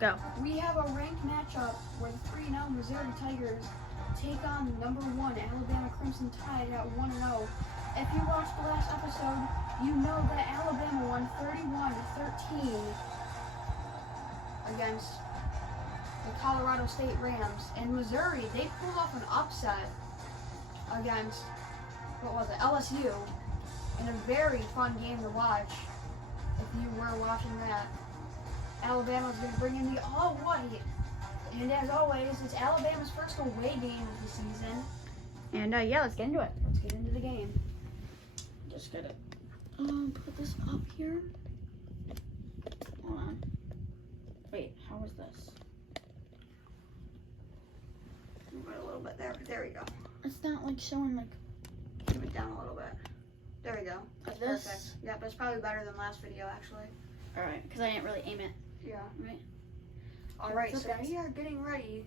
Go. We have a ranked matchup where the 3-0 Missouri Tigers take on number 1 Alabama Crimson Tide at 1-0. If you watched the last episode, you know that Alabama won 31-13 against the Colorado State Rams. And Missouri, they pulled off an upset against, LSU, in a very fun game to watch. If you were watching that, Alabama's going to bring in the all-white. And as always, it's Alabama's first away game of the season. And yeah, let's get into it. Let's get into the game. Just gotta put this up here. Hold on. Wait, how is this? Move it a little bit there. There we go. It's not like showing like. Move it down a little bit. There we go. That's this? perfect. Yeah, that's probably better than last video, actually. All right, because I didn't really aim it. Yeah. Right. All right, What's so up, guys? we are getting ready.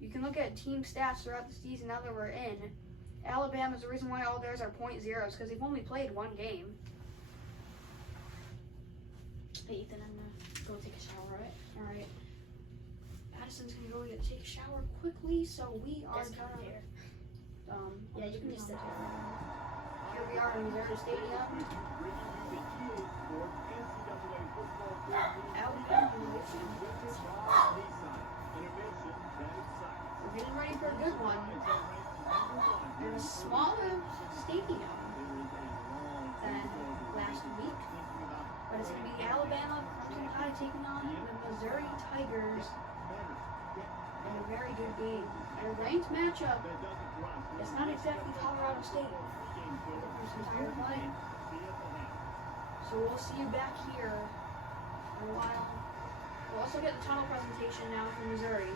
You can look at team stats throughout the season now that we're in. Alabama's the reason why all theirs are .0s because they've only played one game. Hey, Ethan, I'm gonna go take a shower, right? All right. Addison's gonna go take a shower quickly, so we are Just come gonna. here. Yeah, you can just sit here. Here we are in Missouri Stadium. We're getting ready for a good one. In a smaller stadium than last week, but it's going to be Alabama Crimson Tide taking on the Missouri Tigers in a very good game. And a ranked matchup. It's not exactly Colorado State. Crimson Tide are playing. So we'll see you back here in a while. We'll also get the tunnel presentation now from Missouri.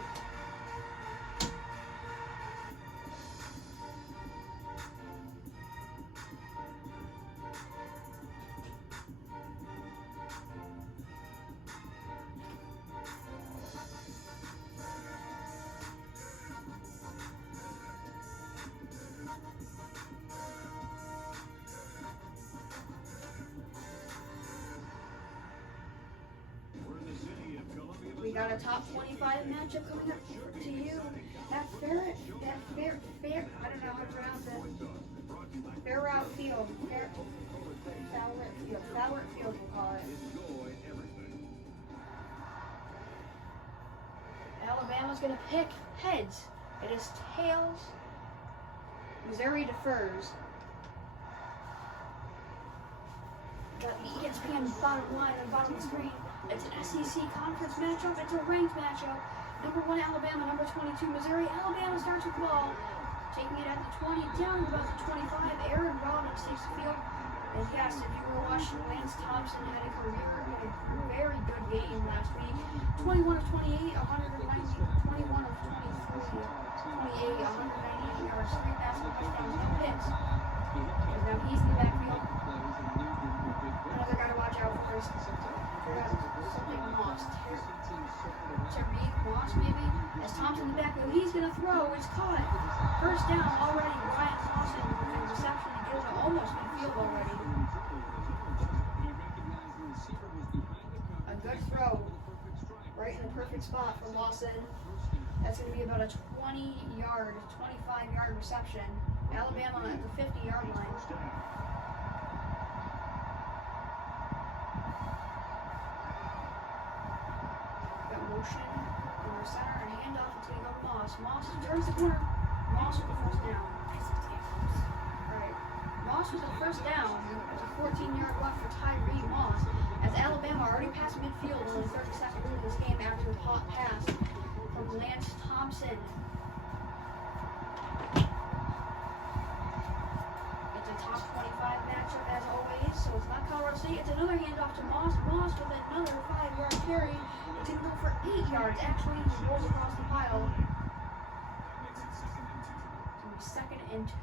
We got a top 25 matchup coming up to you. I don't know how to pronounce it. Fowler Field. Fowler Field, we'll call it. Alabama's going to pick heads. It is tails. Missouri defers. Got the ESPN bottom line on the bottom of the screen. It's an SEC conference matchup. It's a ranked matchup. Number 1 Alabama, number 22 Missouri. Alabama starts with the ball, taking it at the 20, down to about the 25. Aaron Rollins takes the field. And yes, if you were watching, Lance Thompson had a very good game last week. 21 of 28, 190, 21 of 23, 28, 198 yards, 3 passing touchdowns, no hits. And now he's in the backfield. Another guy to watch out for is something Moss. Tariq Moss, maybe? As Thompson in the backfield, he's going to throw. It's caught. First down already. Ryan Thompson with a reception to get to almost midfield already. A good throw. Right in the perfect spot for Lawson. That's going to be about a 25-yard reception. Alabama at the 50-yard line. Motion over center and handoff. It's going to go to Moss. Moss turns the corner. Moss with the first down. Right. Moss with the first down. There's a 14-yard left for Tyree Moss. As Alabama already passed midfield only 30 seconds into this game after the hot pass from Lance Thompson. It's a top 25 matchup as always, so it's not Colorado State. It's another handoff to Moss. Moss with another 5-yard carry. It's going to go for 8 yards. Actually, he rolls across the pile. It's going to be 2nd and 2.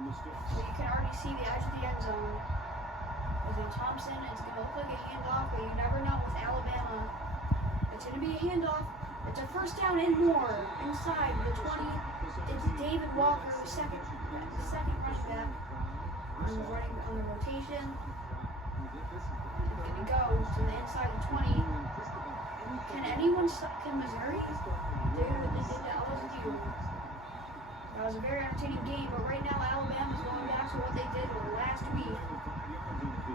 So you can already see the edge of the end zone. As in Thompson, it's going to look like a handoff, but you never know with Alabama. It's going to be a handoff. It's a first down and more. Inside the 20. It's David Walker, the second running back. On the rotation. It's going to going to go to the inside of 20. Can anyone stop? Can Missouri do what they did to LSU? That was a very entertaining game, but right now Alabama's going back to what they did last week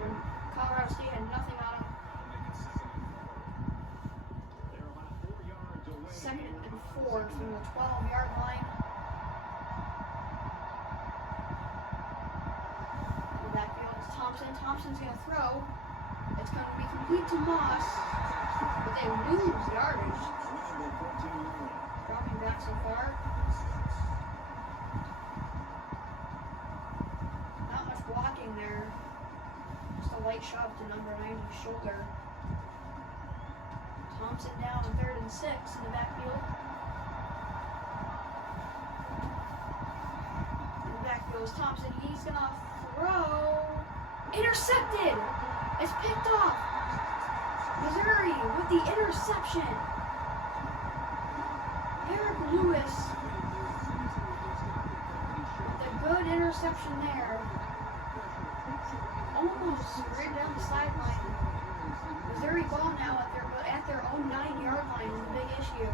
when Colorado State had nothing on them. 2nd and 4 from the 12-yard line. In the backfield is Thompson. Thompson's going to throw. It's going to be complete to Moss, but they lose yardage. Dropping back so far. Not much blocking there. Just a light shove to number 90's shoulder. Thompson down on 3rd and 6 in the backfield. In the backfield is Thompson. He's going to throw. Intercepted! It's picked off. Missouri with the interception. Eric Lewis. The good interception there. Almost right down the sideline. Missouri ball now at their own 9-yard line is a big issue.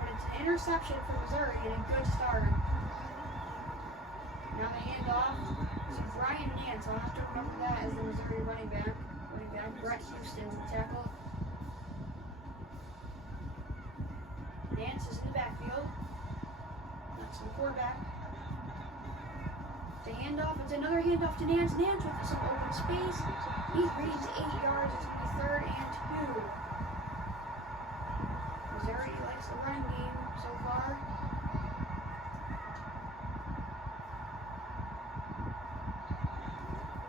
But it's an interception for Missouri and a good start. Now the handoff to Brian Nance. I'll have to remember that as the Missouri running back. Brett Houston will tackle. Nance is in the backfield. That's the quarterback. The handoff. It's another handoff to Nance. Nance with some open space. He's reading to 8 yards. It's going to be 3rd and 2. Missouri likes the running game so far.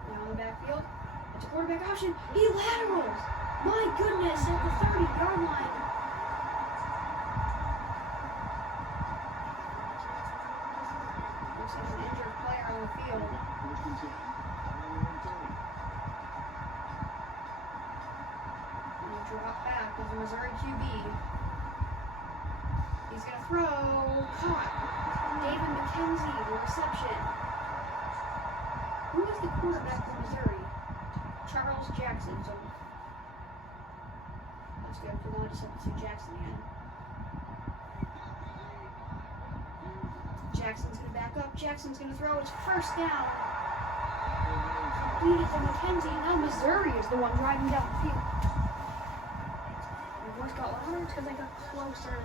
Now in the backfield. It's a quarterback option. He laterals. My goodness, at the 30-yard line. Looks like an injured player on the field. Drop back with the Missouri QB. He's going to throw. Caught. David McKenzie, the reception. Who is the quarterback for Missouri? Charles Jackson. So that's good for them. I just have to see Jackson again. Jackson's going to back up. Jackson's going to throw. It's 1st down. Lead it to McKenzie. Now Missouri is the one driving down the field. Voice got louder because I got closer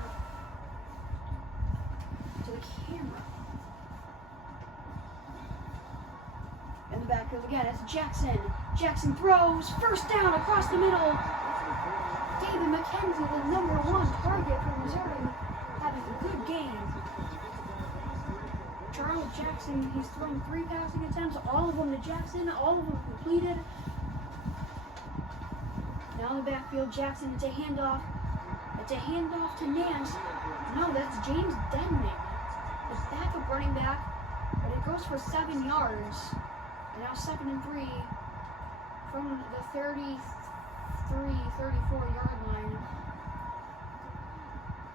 to the camera. In the backfield again, it's Jackson. Jackson throws. 1st down across the middle. David McKenzie, the number 1 target for Missouri, having a good game. Charles Jackson, he's thrown 3 passing attempts, all of them to Jackson, all of them completed. Now in the backfield, Jackson, it's a handoff. It's a handoff to Nance. No, that's James Denman, the backup running back, but it goes for 7 yards. And now 2nd and 3 from the 34-yard line.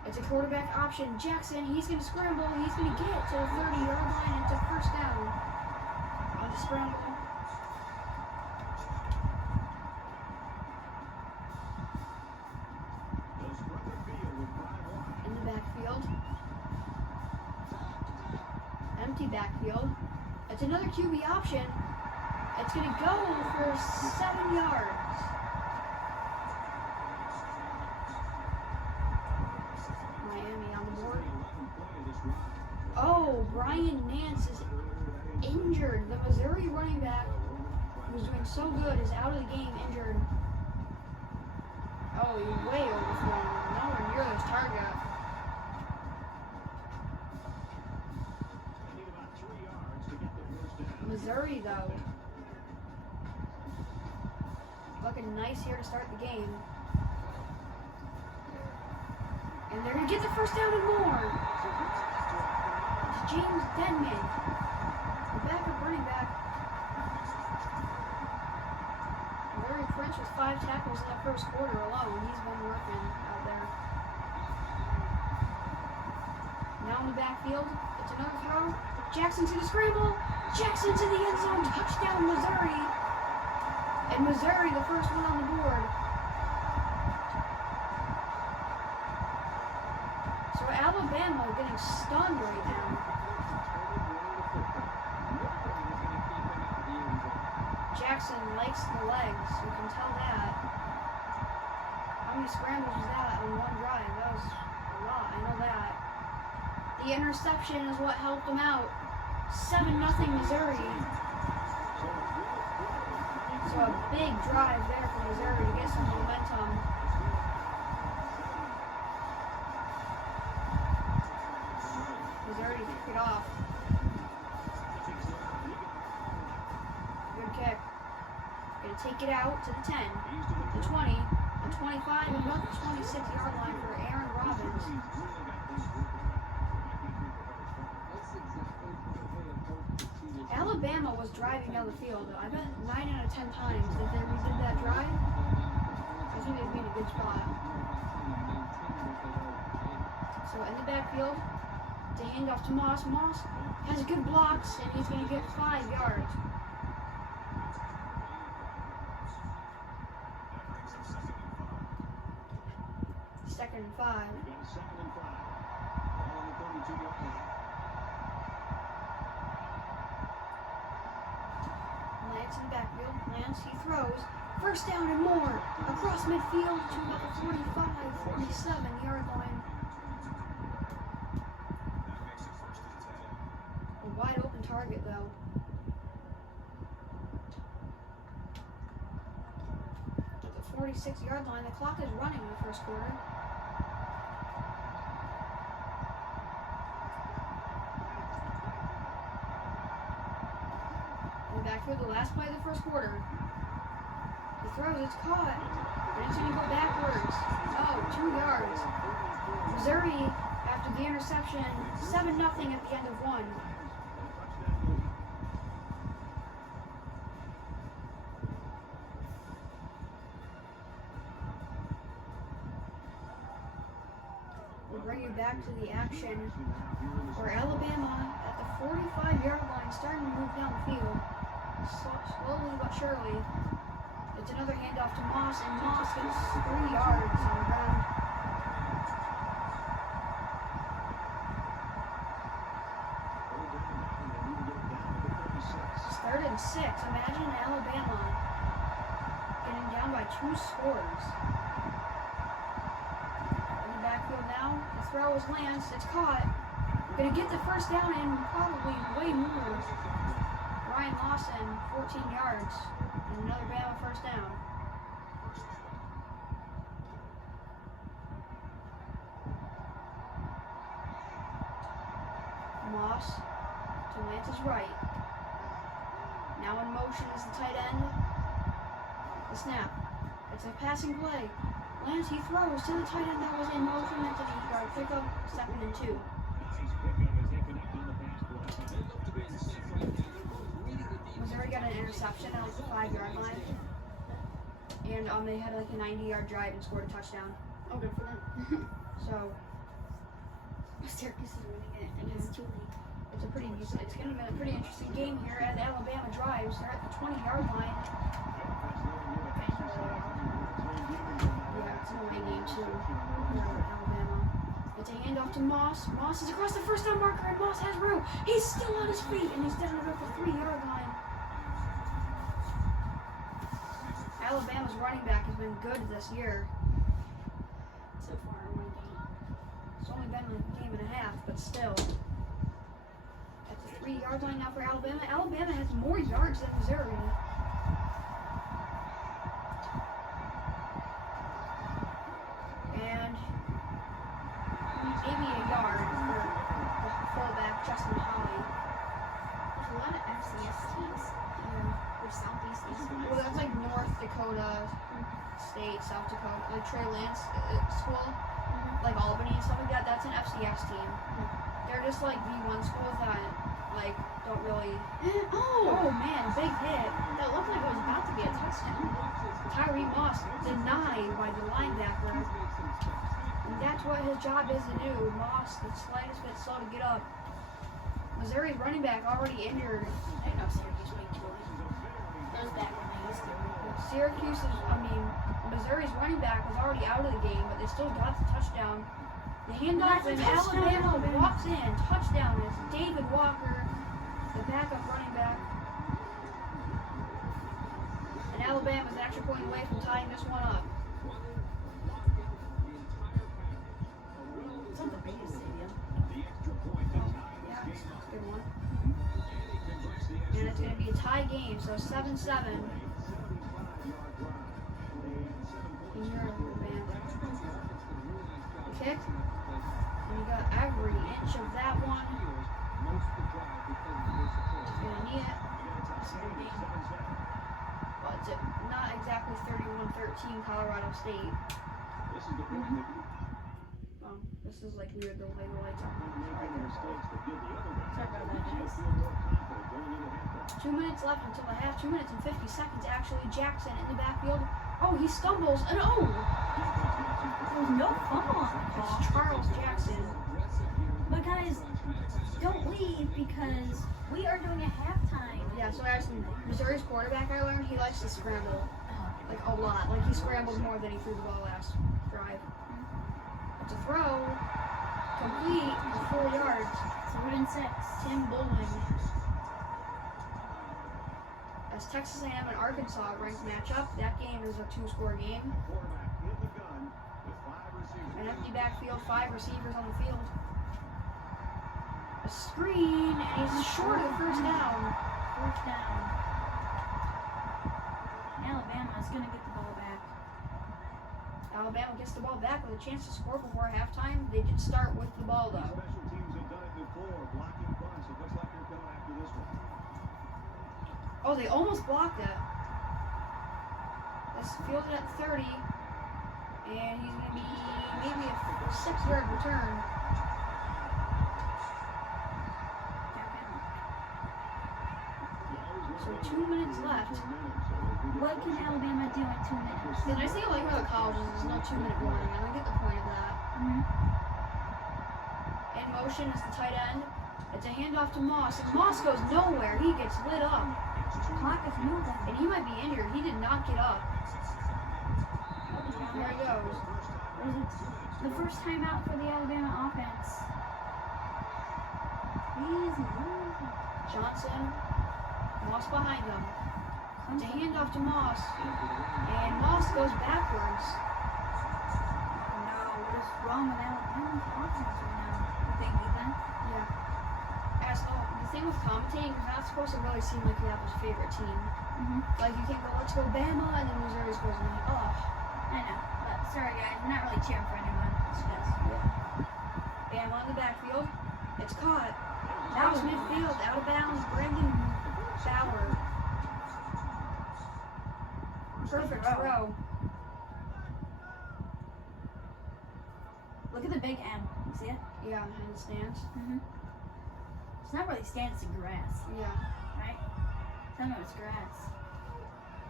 It's a quarterback option. Jackson, he's going to scramble. He's going to get to the 30-yard line. It's a 1st down. On the scramble. In the backfield. Empty backfield. It's another QB option. It's going to go for 7 yards. Miami on the board. Oh, Brian Nance is injured. The Missouri running back, who was doing so good, is out of the game injured. Oh, he's way overthrown. Nowhere near this target. Missouri, though, looking nice here to start the game. And they're going to get the 1st down and more. It's James Denman, the backup running back. Larry French with 5 tackles in the 1st quarter alone. He's been working out there. Now in the backfield, it's another throw. Jackson's going to scramble. Jackson's in the end zone. Touchdown, Missouri. And Missouri, the first one on the board. So Alabama getting stunned right now. Jackson likes the legs, you can tell that. How many scrambles was that on one drive? That was a lot, I know that. The interception is what helped them out. 7-0 Missouri. So a big drive there for Missouri to get some momentum. Missouri kicked it off. Good kick. Gonna take it out to the 10, the 20, the 25, and about the 26-yard line for Aaron Robbins. Alabama was driving down the field. I bet 9 out of 10 times if they redid that drive, I think they'd be in a good spot. So in the backfield, to hand off to Moss. Moss has a good blocks, and he's going to get 5 yards. Second and 5. Lance in the backfield. Lance, he throws. First down and more. Across midfield to about the 45, 47-yard line. A wide open target, though. At the 46-yard line, the clock is running in the first quarter. Backfield, the last play of the first quarter. He throws, it's caught, and it's going to go backwards. Oh, 2 yards. Missouri, after the interception, 7-0 at the end of one. We'll bring you back to the action where Alabama at the 45-yard line starting to move down the field. Slowly but surely. It's another handoff to Moss, and Moss gets 3 yards on the ground. It's 3rd and 6. Imagine Alabama getting down by 2 scores. In the backfield now, the throw is Lance. It's caught. Gonna get the first down and probably way more. Ryan Lawson, 14 yards, and another Bama first down. Moss to Lance's right. Now in motion is the tight end. The snap. It's a passing play. Lance, he throws to the tight end that was in motion. That's an 8-yard pickup, 2nd and 2. Missouri got an interception at like the 5-yard line, and they had like a 90-yard drive and scored a touchdown. Oh, good for them. So Syracuse is winning it, and it's too late. it's going to be a pretty interesting game here as Alabama drives. They're at the 20-yard line. Yeah, it's an away game too for Alabama. It's a handoff to Moss. Moss is across the first down marker, and Moss has room. He's still on his feet, and he's down about the 3-yard line. Alabama's running back has been good this year. So far, one game. It's only been a game and a half, but still. At the 3-yard line now for Alabama. Alabama has more yards than Missouri. And maybe a yard for the fullback, Justin Holly. There's a lot of FCS teams. Or Southeast East. Well, that's like North Dakota State, South Dakota, like Trey Lance school, like Albany and stuff like that. That's an FCS team. They're just like D1 schools that like don't really. Oh man, big hit. That looked like it was about to be a touchdown. Tyree Moss denied by the linebacker. And that's what his job is to do. Moss, the slightest bit slow to get up. Missouri's running back already injured. I know Syracuse way too late. That was back when they used to. Missouri's running back was already out of the game, but they still got the touchdown. The handoff, and Alabama walks in. Touchdown. It's David Walker, the backup running back. And Alabama's an extra point away from tying this one up. It's not the biggest stadium. Yeah, it's a good one. And it's going to be a tie game, so 7-7. And you're the man. Kick. And you got every inch of that one. You're going to need it. Well, it's not exactly 31-13 Colorado State. Oh, this is like weird the way the lights are. Sorry about that, guys. 2 minutes left until the half. 2 minutes and 50 seconds actually. Jackson in the backfield. Oh, he stumbles and oh! There's no fumble on the It's call. Charles Jackson. But guys, don't leave because we are doing a halftime. Yeah, so actually, Missouri's quarterback, I learned, he likes to scramble. Like a lot. Like he scrambled more than he threw the ball last drive. It's a throw. Complete for 4 yards. 3rd and 6. Tim Bowling. As Texas A&M and Arkansas ranked matchup, that game is a 2-score game. An empty backfield, 5 receivers on the field. A screen, and he's short of the first down. 4th down. Alabama is going to get the ball back. Alabama gets the ball back with a chance to score before halftime. They did start with the ball though. Oh, they almost blocked it. This fielded at 30, and he's going to be maybe a 6-yard return. So 2 minutes left. What can Alabama do in 2 minutes? The nice thing I like about colleges is no 2-minute warning. I don't get the point of that. In motion is the tight end. It's a handoff to Moss, and Moss goes nowhere. He gets lit up. Clock is moving. And he might be injured. He did not get up. There he goes. The first time out for the Alabama offense. He's moving. Johnson. Moss behind him. It's a handoff to Moss. And Moss goes backwards. No, what is wrong with Alabama offense right now? You think, Ethan? Yeah. The thing with commentating, you're not supposed to really seem like you have a favorite team. Like, you can't go, let's go Bama, and then Missouri scores, and you're like, oh. I know. But sorry, guys. We're not really cheering for anyone. It's just, Bama in the backfield. It's caught. Now it's midfield. Out of bounds. Brandon Bauer. Perfect throw. Look at the big M. You see it? Yeah, in the stands. It's not really stands, it's grass, Yeah. right? Tell me it's grass.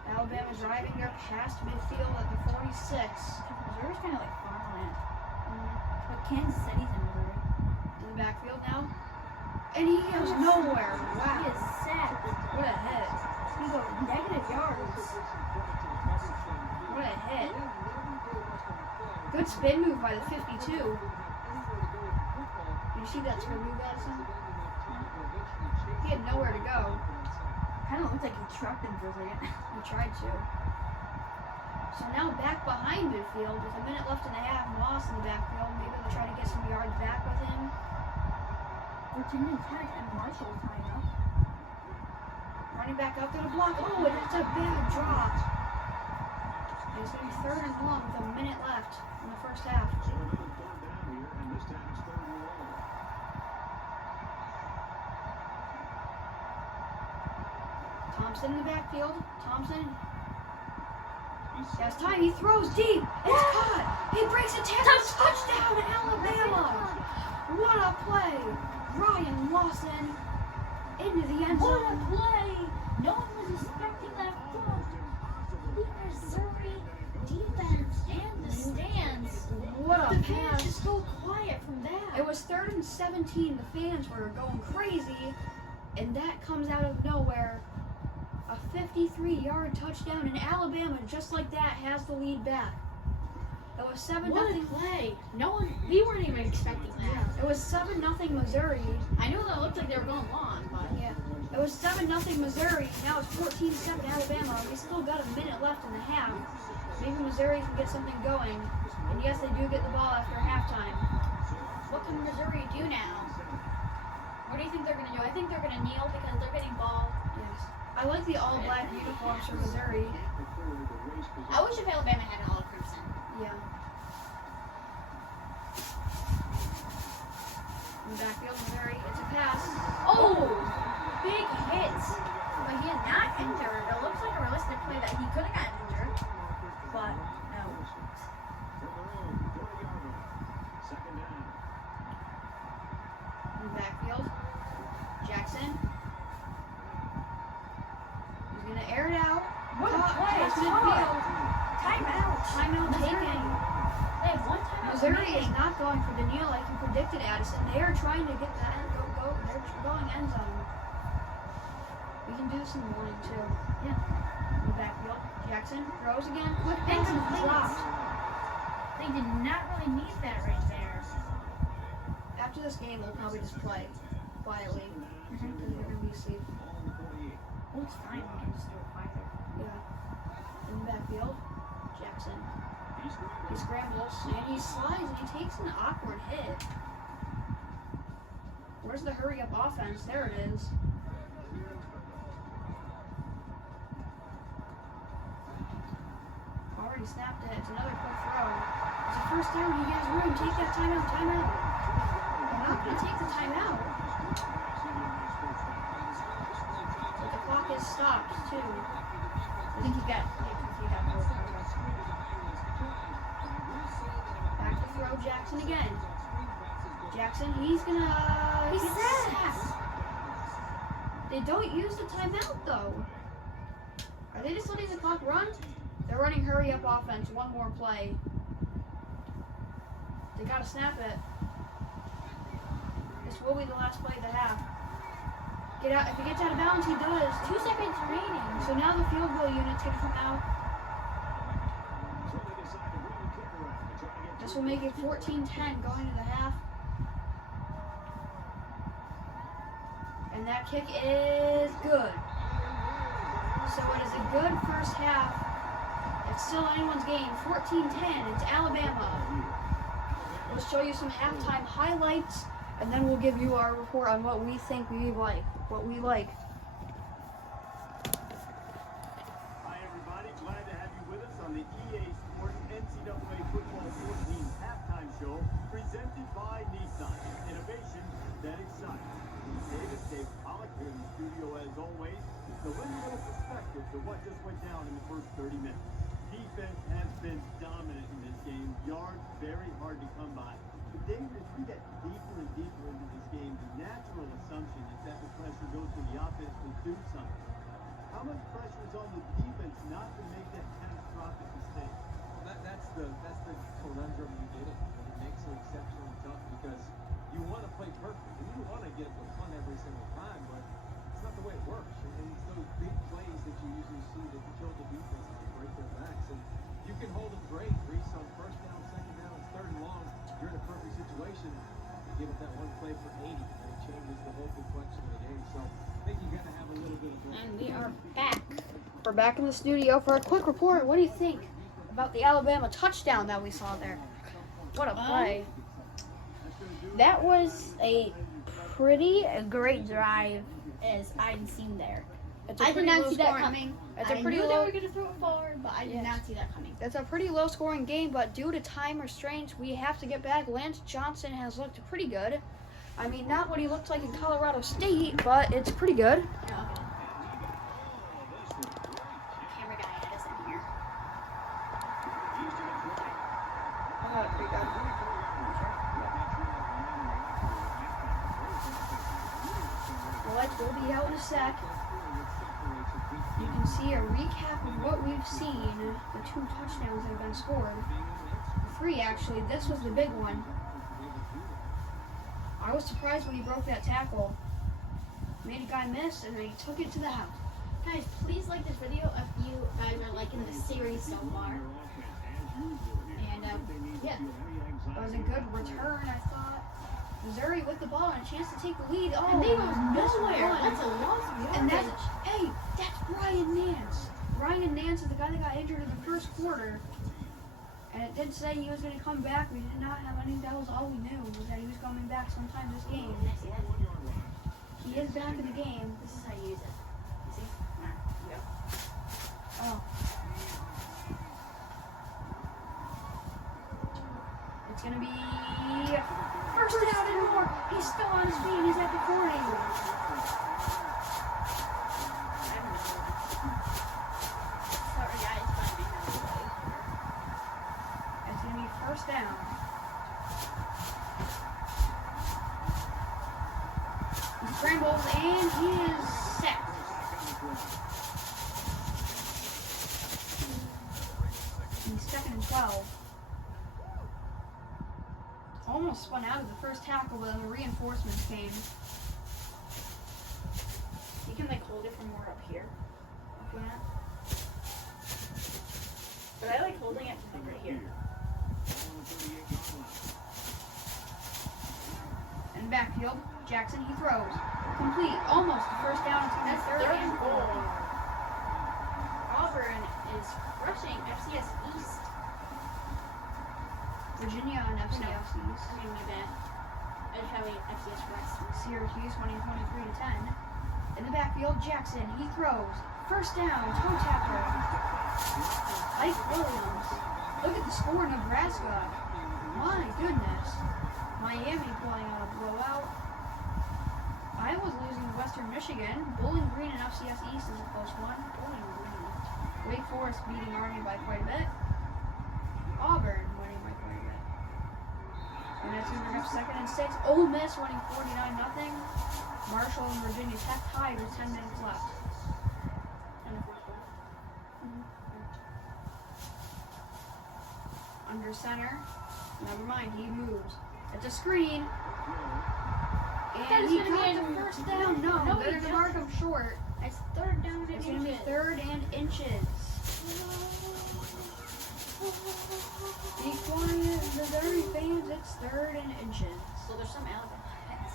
Alabama's driving there past midfield at the 46. Missouri's kind of like farmland. But Kansas City's in Missouri. In the backfield now. And he goes nowhere. He Wow. is sacked. What a hit. He goes negative yards. What a hit. Good spin move by the 52. You see that spin move, Addison? He had nowhere to go. Kind of looks like he trucked him for a second. He tried to. So now back behind midfield with a minute left in the half. Moss in the backfield. Maybe they'll try to get some yards back with him. Virginia Tech and Marshall tying up. Running back up to the block. Oh, and it's a bad drop. And it's going to be 3rd and long with a minute left in the first half. Thompson in the backfield. Thompson has time. He throws deep. It's caught. He breaks a tackle. Touchdown in Alabama. What a play. Ryan Lawson into the end What a zone. play! No one was expecting that from the Missouri defense and the stands. What a The fans pass. just go quiet from that. It was 3rd and 17. The fans were going crazy. And that comes out of nowhere. a 53-yard touchdown, and Alabama, just like that, has the lead back. It was 7-0. What a play! We weren't even expecting that. It was 7-0 Missouri. I knew that looked like they were going long, but Yeah. It was 7-0 Missouri. Now it's 14-7 Alabama. We still got a minute left in the half. Maybe Missouri can get something going. And yes, they do get the ball after halftime. what can Missouri do now? What do you think they're going to do? I think they're going to kneel because they're getting ball. Yes. I like the all-black uniforms for Missouri. I wish if Alabama had an all crimson. Yeah. In the backfield, Missouri. It's a pass. Oh, big hits. But he is not injured. It looks like a realistic play that he could have gotten injured. But no. In the backfield, Jackson. He's going to air it out. What a Caught play. past It's midfield. Timeout. Timeout Missouri. taken. They have one timeout Missouri is remaining. not going for the kneel like you predicted, Addison. They are trying to get the end go. They're going end zone. We can do this in the morning too. Yeah. In the backfield, Jackson throws again. Quick pass and Incomplete. dropped. They did not really need that right there. After this game, we'll probably just play quietly because we're gonna be asleep. Oh, it's fine. We can just do it quietly. Yeah. In the backfield, Jackson. He scrambles and he slides and he takes an awkward hit. Where's the hurry up offense? There it is. Already snapped it. It's another quick throw. It's a first down. He has room. Take that timeout. Timeout. I'm not going to take the timeout. But the clock is stopped too. I think he got more progress. Back to throw Jackson again. Jackson, he's gonna. He's get sacked. sacked. They don't use the timeout though. Are they just letting the clock run? They're running hurry up offense. One more play. They gotta snap it. This will be the last play of the half. Get out. If he gets out of bounds, he does. 2 seconds remaining. So now the field goal unit's gonna come out. This will make it 14-10 going into the half. And that kick is good. So it is a good first half. It's still anyone's game. 14-10. It's Alabama. We'll show you some halftime highlights, and then we'll give you our report on what we think we like. What we like. Hi everybody, glad to have you with us on the EA Sports NCAA Football 14 halftime show presented by Nissan. Innovation that excites. Davis, Dave Pollock here in the studio as always. So let's get a perspective to what just went down in the first 30 minutes. Defense has been dominant in this game. Yards very hard to come by. But David, as we get deeper and deeper into this game, the natural assumption is that the pressure goes to the offense to do something. How much pressure is on the defense not to make that catastrophic mistake? That's the conundrum you get in. And it makes it exceptionally tough because you want to play perfect and you want to get the fun every single time, but it's not the way it works. And it's those big plays that you usually see that kill the defense and break their backs. And you can hold them great, Reese, on first down, second down, third and long. You're in a perfect situation. You give up that one play for 80, and it changes the whole complexion of the game. So I think you got to have a little bit of luck. And we are back. We're back in the studio for a quick report. What do you think about the Alabama touchdown that we saw there? What a play. That was a pretty great drive as I've seen there. It's a I did pretty not low see that scoring- coming. It's a I pretty knew they low- were going to throw it forward, but I did Yes. not see that coming. It's a pretty low scoring game, but due to time restraints, we have to get back. Lance Johnson has looked pretty good. I mean, not what he looked like in Colorado State, but it's pretty good. Oh, okay. Camera guy is in here. Pretty good. We'll be out in a sec. You can see a recap of what we've seen. The 2 touchdowns that have been scored. 3 actually. This was the big one. I was surprised when he broke that tackle. Made a guy miss and then he took it to the house. Guys, please like this video if you guys are liking the series so far. And yeah, That was a good return, I thought. Missouri with the ball and a chance to take the lead. Oh, and they go missed nowhere. one. That's a loss of And yardage. that's Ryan Nance. Ryan Nance is the guy that got injured in the first quarter. And it did say he was going to come back. We did not have any. That was all we knew, was that he was coming back sometime this game. He is back in the game. This is how you use it. You see? Yep. Oh. It's going to be first down and more. He's still on his feet. He's at the 40. Sorry guys, but It's going to be first down. He scrambles and he is sacked. He's second and 12. Almost spun out of the first tackle, but then the reinforcements came. you can like hold it from more up here. If you want. But I like holding it from like right here. In backfield, Jackson, he throws. Complete. Almost the first down. It's That's third and 4. Auburn is rushing FCS East. Virginia on FCS East. I mean, my bad. They're having FCS West. Syracuse winning 23-10. In the backfield, Jackson, he throws. First down, toe tapper. Ike Williams. Look at the score, Nebraska. My goodness. Miami pulling out a blowout. Iowa's losing to Western Michigan. Bowling Green and FCS East is a close one. Bowling Green. Wake Forest beating Army by quite a bit. Auburn winning by quite a bit. And that's going to bring up second and 6. Ole Miss winning 49-0. Marshall and Virginia Tech tied with 10 minutes left. And the fourth one. Under center. Never mind, he moves. It's a screen. And he caught the first down. No, No, they're he going to mark him short. It's third down and It's going to be inches. third and inches. Be quiet, Missouri fans. It's third and inches. So there's some Alabama fans.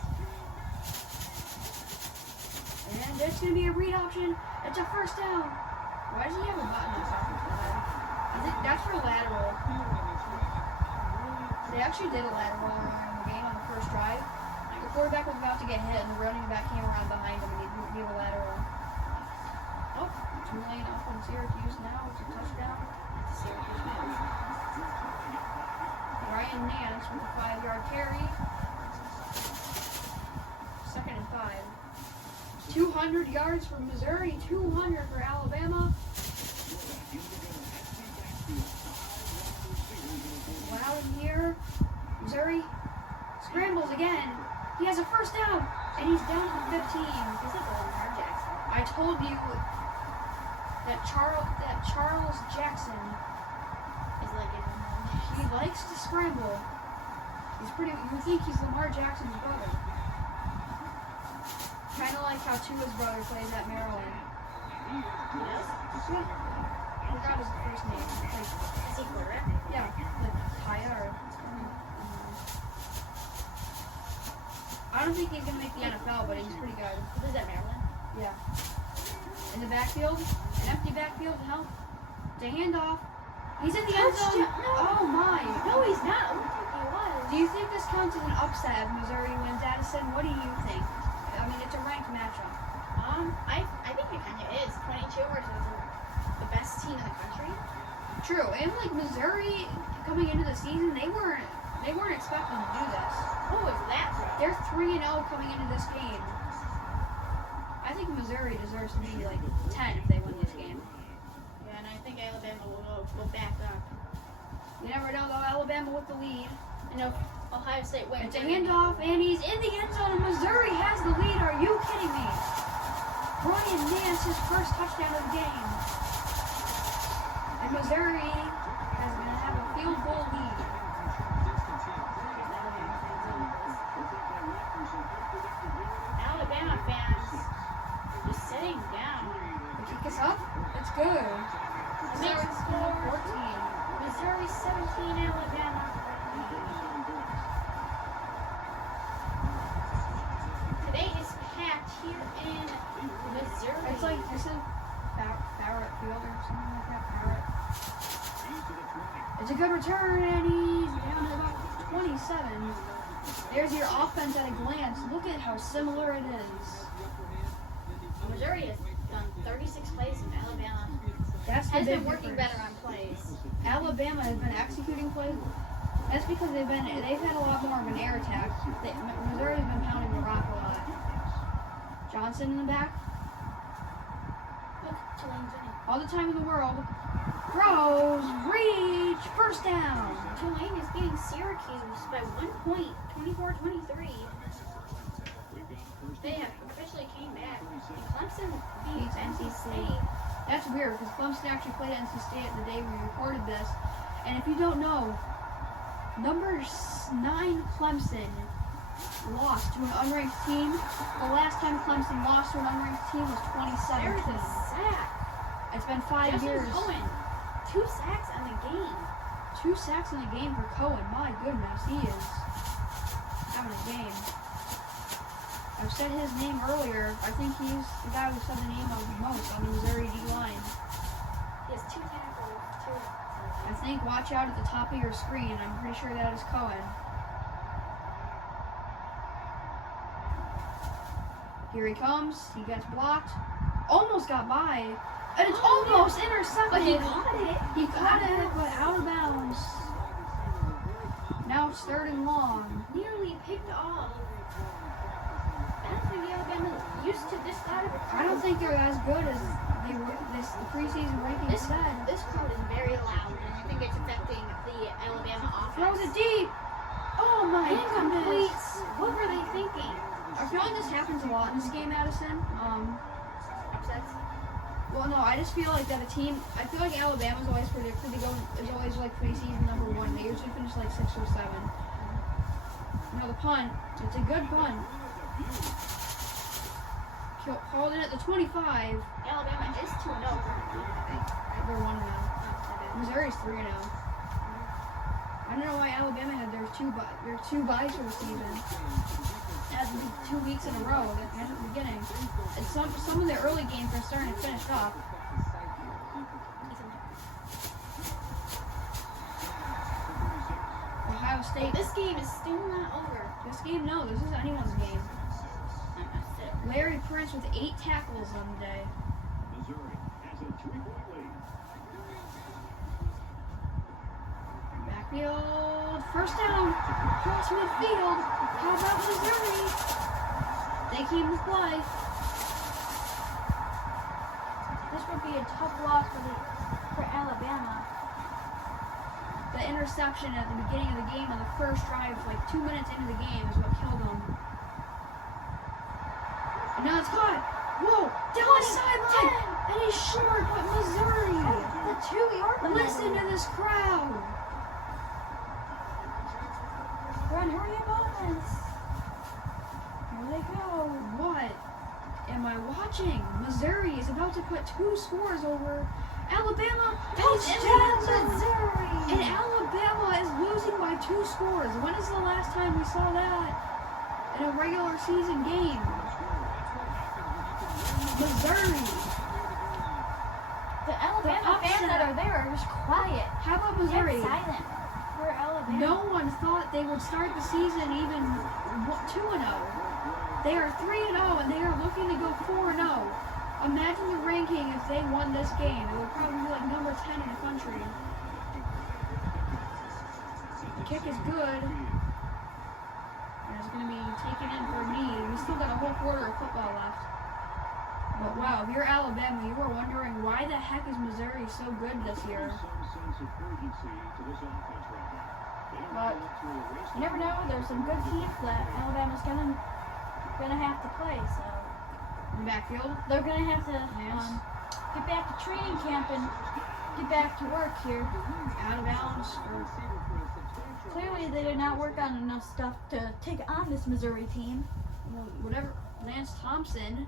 And it's going to be a read option. It's a first down. Why does he have a button on top of his head? I think that's for lateral. They actually did a lateral earlier in the game on the first drive. The quarterback was about to get hit, and the running back came around behind him and he gave a lateral. Oh, it's laying off on Syracuse now. It's a touchdown. Ryan Nance with a 5-yard carry. Second and 5. 200 yards for Missouri, 200 for Alabama. Loud in here. Missouri scrambles again. He has a first down, and he's down to 15. This is Lamar Jackson. I told you that Charles Jackson, Is like in he likes to scramble. He's pretty. You would think he's Lamar Jackson's brother. Kind of like how Tua's brother plays at Maryland. Yes. Yeah. I forgot his first name. Like, Is he quarterback? yeah, like Kaya or. I don't think he's gonna make the NFL, but he's pretty good. Is that Maryland? Yeah. In the backfield, an empty backfield, help. It's a handoff. He's in the end zone. Touchdown. No. Oh my. No, he's not. It looked like he was. Do you think this counts as an upset if Missouri wins Addison? What do you think? I mean, it's a ranked matchup. I think it kind of is. 22 versus the best team in the country. True, and like Missouri coming into the season, they weren't expecting to do this. What was that? They're 3-0 coming into this game. I think Missouri deserves to be like 10 if they win this game. Yeah, and I think Alabama will go back up. You never know though. Alabama with the lead. And if Ohio State wins, It's a handoff, and he's in the end zone, and Missouri has the lead. Are you kidding me? Ryan Nance, his first touchdown of the game. And Missouri is going to have a field goal lead. Alabama fans just sitting down. The It's a good return, and he's down to about 27. There's your offense at a glance. Look at how similar it is. Missouri has done 36 plays and Alabama That's the has big been working difference. better on plays. Alabama has been executing plays. That's because they've had a lot more of an air attack. Missouri's been pounding the rock a lot. Johnson in the back. Look, Tulane's winning. All the time in the world. Throws, reach, first down. Tulane is beating Syracuse by 1 point, 24-23. They have officially came back. And Clemson beats NC State. That's weird because Clemson actually played NC State the day we recorded this. And if you don't know, number 9 Clemson lost to an unranked team. The last time Clemson lost to an unranked team was 2017. There's a sack. It's been 5 Justin years. Cohen, 2 sacks in the game. 2 sacks in the game for Cohen. My goodness, he is having a game. I've said his name earlier. I think he's the guy who said the name of most on the Missouri D-line. He has 2 tackles, 2. I think watch out at the top of your screen. I'm pretty sure that is Cohen. Here he comes. He gets blocked. Almost got by. And it's almost intercepted. But he caught it. He caught it, but out of bounds. Now it's 3rd and long. Nearly picked off. I don't think Alabama used to this side of it. I don't think they're as good as they were. The preseason rankings This said. this crowd is very loud, and I think it's affecting the Alabama Throws offense. it deep. Oh my goodness. Incompletes. What were they thinking? I feel like this happens a lot in this game, Addison. Upsets. Well, no, I just feel like that a team. I feel like Alabama's always predicted to go. Is always like preseason number 1. They usually finish like 6 or 7. You know, the punt. It's a good punt. Called it at the 25. Alabama is 2-0 currently. They're 1-0. Missouri's 3-0. I don't know why Alabama had their two buys for the season. That's 2 weeks in a row at the beginning. And some of the early games are starting to finish up. Ohio State. This game is still not over. This game, no, this is anyone's game. Larry Prince with 8 tackles on the day. Missouri has a 3-point lead. Backfield, first down, cross midfield. How about Missouri? They keep the play. This would be a tough loss for Alabama. The interception at the beginning of the game on the first drive, like 2 minutes into the game, is what killed them. And now it's caught. Whoa, down the sideline. And he's short, but Missouri. The 2-yard line. Listen to this crowd. Run, hurry up, offense. Here they go. What am I watching? Missouri is about to put 2 scores over Alabama. Touchdown, Missouri. And Alabama is losing by 2 scores. When is the last time we saw that in a regular season game? Missouri. The Alabama fans that are there are just quiet. How about Missouri? And silent for Alabama. No one thought they would start the season even 2-0. They are 3-0 and they are looking to go 4-0. Imagine the ranking if they won this game. It would probably be like number 10 in the country. The kick is good. And it's going to be taken in for a knee. We still got a whole quarter of football left. But wow, if you're Alabama, you were wondering why the heck is Missouri so good this year. But you never know. There's some good teams that Alabama's gonna have to play. So In the backfield. they're gonna have to get back to training camp and get back to work here. Out of bounds. Clearly, they did not work on enough stuff to take on this Missouri team. Whatever. Lance Thompson,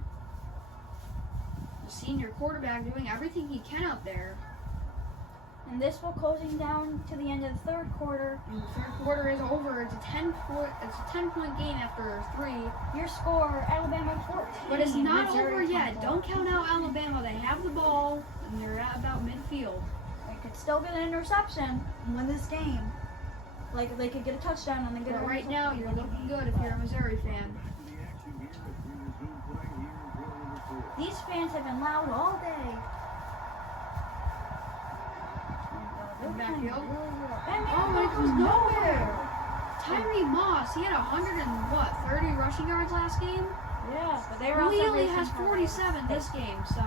the senior quarterback, doing everything he can out there. And this will closing down to the end of the 3rd quarter. And the 3rd quarter is over. It's a 10-point game after 3. Your score, Alabama 14. But it's not Missouri over yet. 10. Don't count out Alabama. They have the ball and they're at about midfield. could still get an interception and win this game. Like, they could get a touchdown and then get But an right interception. now, you're looking good if you're a Missouri fan. These fans have been loud all day. Backfield. And Oh, it goes nowhere. Tyree Moss, he had 30 rushing yards last game. Yeah, but they were also He only racing has for 47 this game, so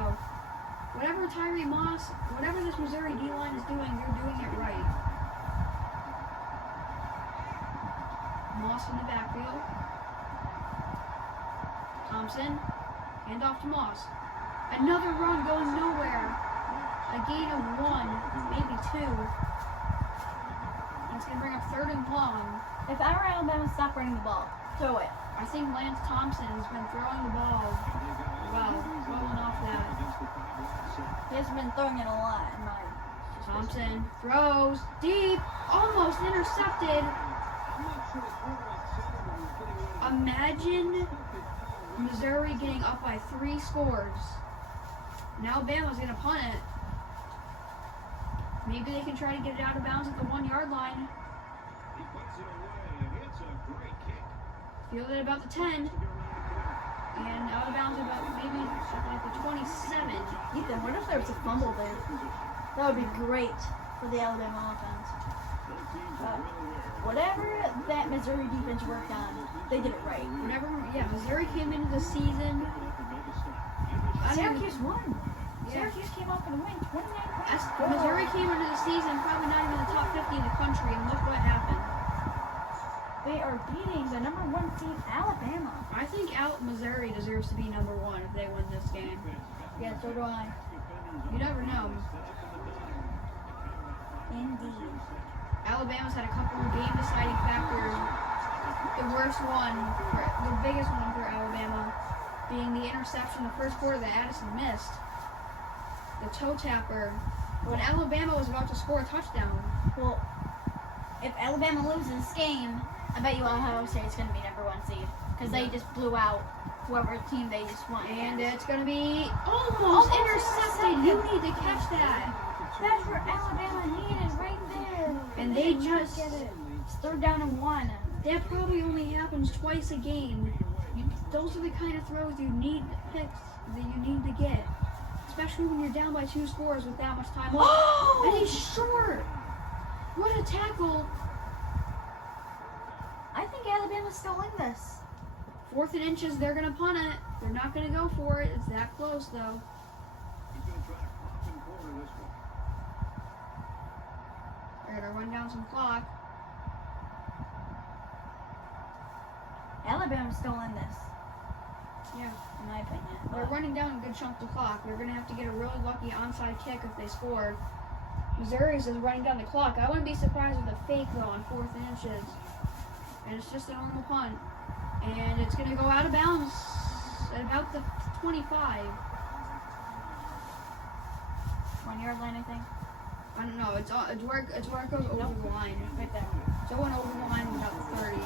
whatever Tyree Moss, whatever this Missouri D-line is doing, they're doing it right. Moss in the backfield. Thompson, hand off to Moss. Another run going nowhere. A gain of 1, maybe 2. That's going to bring up 3rd and long. If I were Alabama, stop running the ball. Throw it. I think Lance Thompson has been throwing the ball well enough that He has been throwing it a lot in my. Thompson throws deep, almost intercepted. Imagine Missouri getting up by 3 scores. And Alabama's going to punt it. Maybe they can try to get it out of bounds at the 1-yard line. Fielded about the 10. And out of bounds about maybe at the 27. Ethan, what if there was a fumble there? That would be great for the Alabama offense. Whatever that Missouri defense worked on, they did it right. Missouri came into the season. Syracuse won. Yeah. Syracuse came off and win 29 points. Missouri came into the season probably not even in the top 50 in the country, and look what happened. They are beating the number 1 seed Alabama. I think Missouri deserves to be number 1 if they win this game. Yeah, so do I. You never know. Indeed. Alabama's had a couple of game-deciding factors. The biggest one for Alabama being the interception in the first quarter that Addison missed. The toe tapper. When Alabama was about to score a touchdown. Well, if Alabama loses this game, I bet you Ohio State's going to be number 1 seed. Because they just blew out whoever team they just won. And it's going to be almost intercepted. You need to catch that. That's where Alabama needed right there. And they just get it. It's 3rd down and 1. That probably only happens twice a game. Those are the kind of throws you need, picks that you need to get. Especially when you're down by 2 scores with that much time left. And he's short. What a tackle. I think Alabama's still in this. 4th and inches, they're going to punt it. They're not going to go for it. It's that close, though. They're going to run down some clock. Alabama's still in this, Yeah. in my opinion. They're running down a good chunk of the clock. They're going to have to get a really lucky onside kick if they score. Missouri's is running down the clock. I wouldn't be surprised with a fake, though, on 4th and inches. And it's just a normal punt. And it's going to go out of bounds at about the 25. 1-yard line, I think. I don't know. It's where it goes over the line. Right there. So it went over the line at about the 30.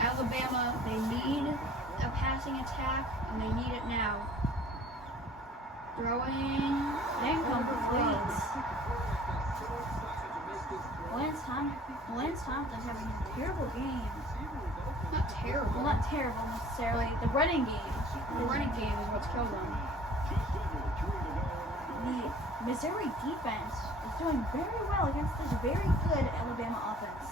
Alabama, they need a passing attack, and they need it now. Throwing. Incomplete. Lance Thompson's having a terrible game. Not terrible. Well, not terrible necessarily. The running game. The running game is what's killed them. The Missouri defense is doing very well against this very good Alabama offense.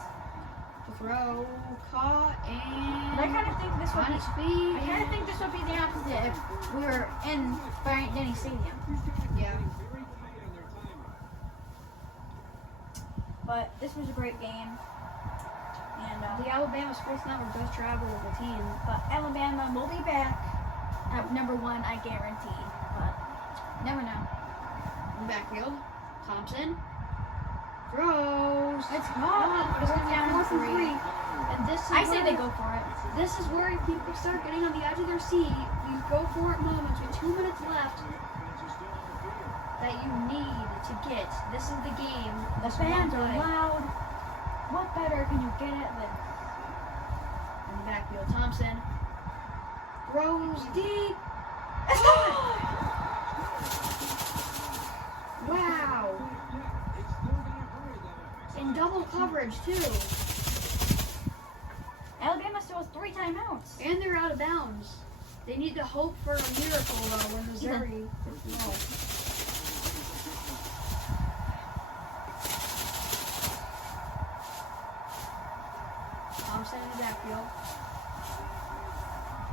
The throw, caught, and But I kind of think this would on be. its feet. I kind of think this would be the opposite if we were in Bryant-Denny Stadium. Yeah. But this was a great game. And The Alabama Sports Network does travel with the team. but Alabama will be back at number 1, I guarantee. But never know. In the backfield, Thompson throws. It's caught. But it's going to be Down 4th and 3. 3. And this is I say where- they go for it. This is where people start getting on the edge of their seat. These go for it moments with 2 minutes left that you need to get. This is the game. The This fans one are play. loud. What better can you get at this? In the backfield, Thompson throws deep. Wow. In double coverage, too. Alabama still has 3 timeouts. And they're out of bounds. They need to hope for a miracle, though, when Missouri... Oh. Thompson in the backfield.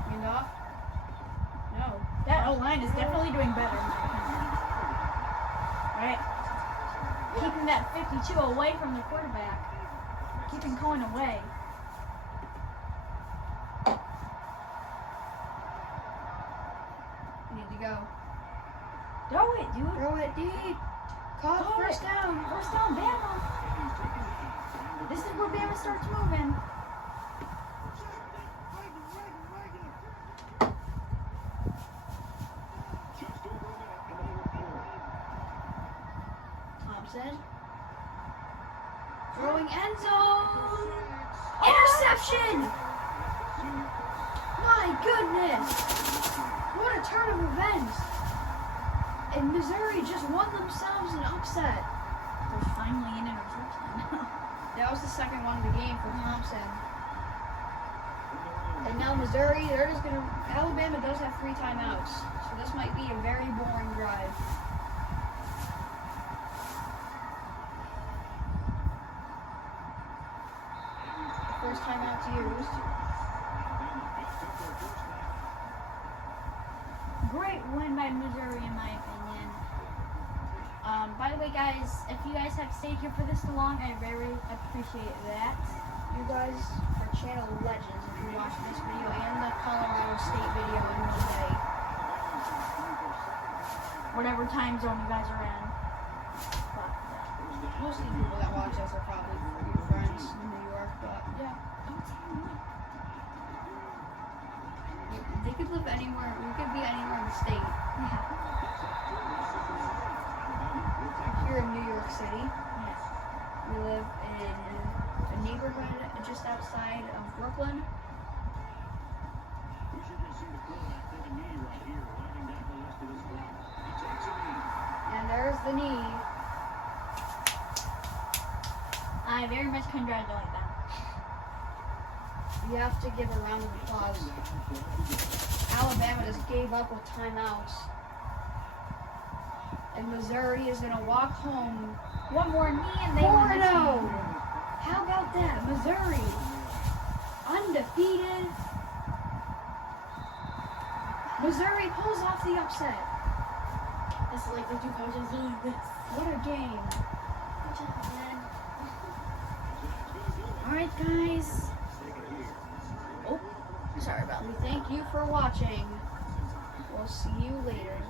Hand off. No. That O-line is definitely doing better. Right? Keeping that 52 away from the quarterback. Keeping Cohen away. Need to go. Throw it, dude. Throw it deep. Caught Caught first it. down. First down, Bama. This is where Bama starts moving. Thompson. Throwing end zone. Interception. My goodness. What a turn of events. And Missouri just won themselves an upset. There's finally an interception. That was the second one of the game for Thompson. And now Missouri, they're just going to... Alabama does have 3 timeouts. So this might be a very boring drive. First timeout's used. Great win by Missouri, in my opinion. By the way, guys, if you guys have stayed here for this long, I very appreciate that. You guys are channel legends if you watch this video and the Colorado State video in one day. Whatever time zone you guys are in. But, yeah. Most of the people that watch us are probably your friends in New York, but yeah. They could live anywhere. We could be anywhere in the state. Yeah. Here in New York City, Yeah. we live in a neighborhood just outside of Brooklyn. We should just see the quarterback take a knee right here, winding down the rest of this clock. He takes a knee. And there's the knee. I very much congratulate them. You have to give a round of applause. Alabama just gave up with timeouts. And Missouri is going to walk home One more knee and they win the 4-0. game. How about that? Missouri, undefeated. Missouri pulls off the upset. This is like the 2 coaches doing this. What a game. Good job, man. Alright, guys. Oh, sorry about We that. thank you for watching. We'll see you later.